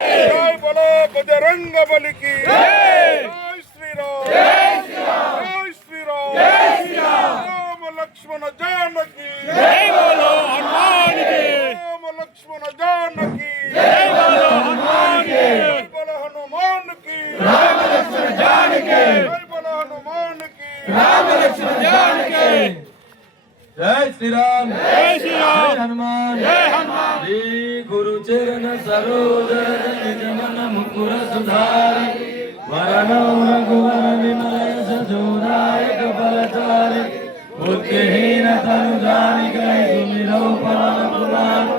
जय बोलो बजरंग बली की जय श्री राम जय श्री राम राम लक्ष्मण जानकी जय बोलो हनुमान की राम लक्ष्मण जानकी जय बोलो हनुमान की जय बोलो हनुमान की राम लक्ष्मण जानकी जय बोलो हनुमान की राम लक्ष्मण जानकी जय श्री राम जय श्री राम हनुमान जय हनुमान श्री गुरु चरण सरोज निज मन मुकुर सुधारि वरणो रघुवर विमल सजोदायक बलचारि बुद्धिहीन तनु जानिकै सुमिरौ पवन कुमार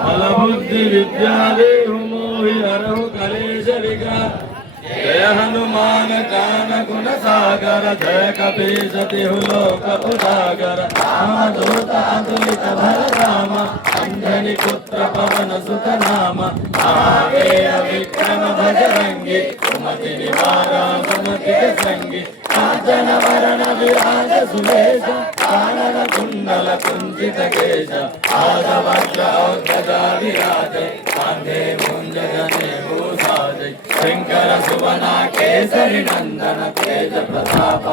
बल बुद्धि विद्या देहु मोहि हरहु कलेश विकार जय हनुमान कान गुण सागर जय कपीस तिहु लोक उजागर रामदूत अतुलित बल राम अंजनी पुत्र पवन सुत नाम महावीर विक्रम बजरंगी सुमति निवार सुमति के संगी कांचन वरण विराज सुरेश कानन कुंडल कुंचित केश आदवज्र औषधा विराज कांधे मुंज जनेऊ साज शंकर सुवना केसरी नंदन तेज प्रताप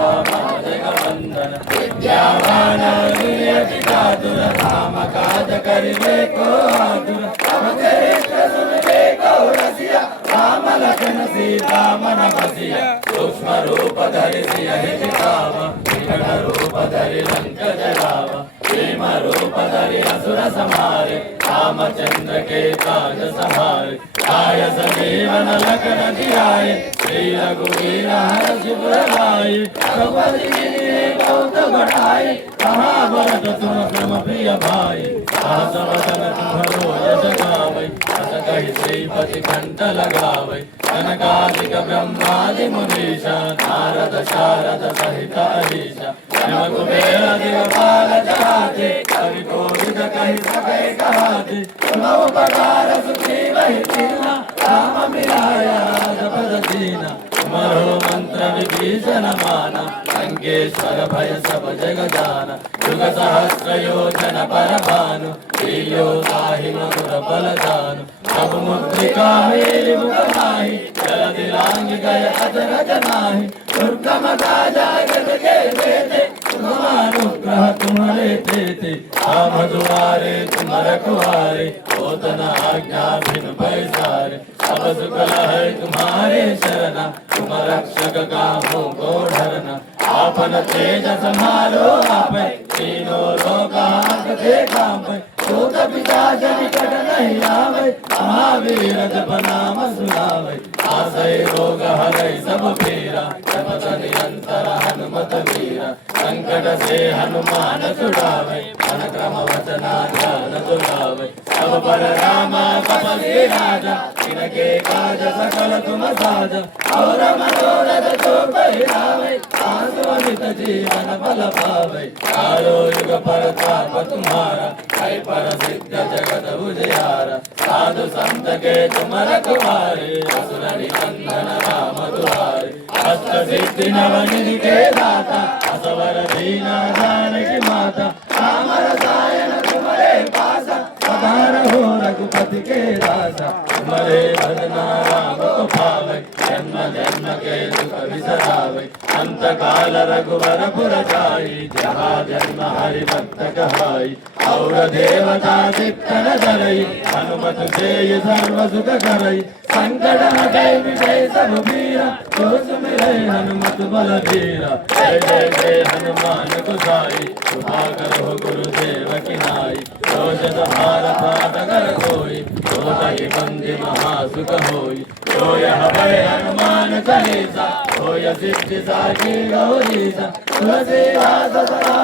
जगवंदन विद्यावान गुणयति चातुर राम काज करिबे को आतुर तब चरित्र सुनिबे को रसिया राम लखन सीता मन बसिया सूक्ष्म रूप धरि सियहि दिखाव विकट रूप धरि लंक जराव भीम रूप धरि असुर संहारे रामचंद्र के काज सहारे आय सजीवन लखन जियाए श्री रघुवीर हर्षि पुर लाए रघुपति कीन्ही बहुत बढ़ाए कहा भरत तुम क्रम प्रिय भाई आस वदन तुम्हरो यश गावै अस कहि श्रीपति कंठ लगावै कनकादिक ब्रह्मादि मुनीषा नारद शारद सहित अहीशा नम कुबेर दिगपाल जहाते कवि कोविद कहि सकै कहाते नमो पकार सुग्रीवहि दीना राम मिलाया जपद दीना तुम्हारो मंत्र विभीषण माना लंकेश्वर भय सब जग जाना युग सहस्र योजन पर भानु प्रियो ताहि मधुर बल जानु सब मुद्रिका मेरि मुख माहि जल दिलांग गय अजरज नाहि दुर्गम राजा जग के देते तुम्हारुग्रह तुम्हारे देते राम दुआरे तुम रखवारे होत न आज्ञा बिन पैसारे सब सुख लहै तुम्हारे शरणा तुम रक्षक काहू को डरना आपन तेज संभालो आपै तीनों लोक हांकते कांपै भूत पिशाच निकट नहीं आवै महावीर जप नाम सुनावै आसै रोग हरै सब पीरा जपत निरंतर हनुमत वीरा संकट से हनुमान छुड़ावै मन क्रम वचना ध्यान दुलावै सब पर रामा तपस्वी राजा इनके काज सकल तुम साजा और मनोरथ जो पहिरावै आसुअमित जीवन बल पावै चारो युग परताप तुम्हारा है पर सिद्ध जगत उजियारा साधु संत के तुम रखवारे असुर निकंदन राम दुआरे अष्ट सिद्धि नवनिधि के दाता असवर दीना जानकी माता राम रसायन तुम्हारे पासा सदा रहो रघुपति के दासा तुम्हारे भजना राम को पावै जन्म जन्म के दुख बिसरावै अंत काल रघुवर पुर जाई जहाँ जन्म हरि भक्त कहाई और देवता चित्तन धरई हनुमत से सर्व सुख करई संकट हटै मिटै सब पीरा जो सुमिरै हनुमत बल धीरा जय जय जय हनुमान गोसाई कृपा करो गुरुदेव की नाई रोज तुम्हार पाठ कर कोई तो तहि बंदी महासुख होई तो यह भय हनुमान चालीसा होय सिद्धि साखी गौरीसा तुलसीदास सदा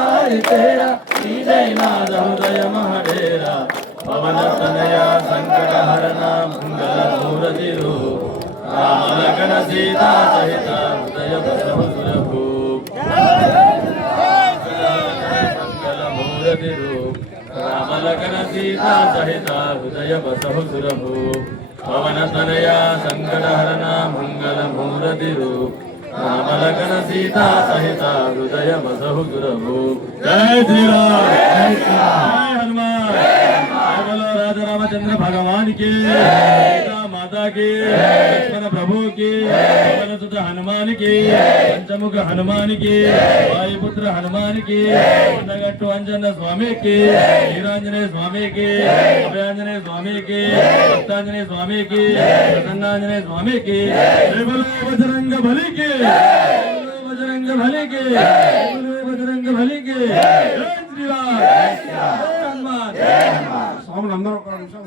तेरा जय नाद हृदय महडेरा पवन तनया संकट हरना मंगल मूर्ति रूप राम लखन सीता सहित हृदय बसहु सुरभूप मंगल मूर्ति रूप राम लखन सीता सहित हृदय बसहु सुरभूप पवन तनया संकट हरना मंगल मूर्ति रूप राम लखन सीता सहित हृदय बसहु सुरभूप जय श्री राम जय हनुमान। रामचंद्र भगवान की, सीता माता की, लक्ष्मण प्रभु की, पवन सुत हनुमान की, पंचमुख हनुमान की, वायुपुत्र हनुमान की, नगट्टु अंजन स्वामी की, वीरांजनेय स्वामी की, अभयांजनेय स्वामी की, भक्तांजनेय स्वामी की, प्रसन्नांजनेय स्वामी की, जय बोलो बजरंग बली की, जय बोलो बजरंग बली की, जय बोलो बजरंग बली की, जय श्री राम, जय हनुमान. స్వాములు అందరూ ఒక నిమిషం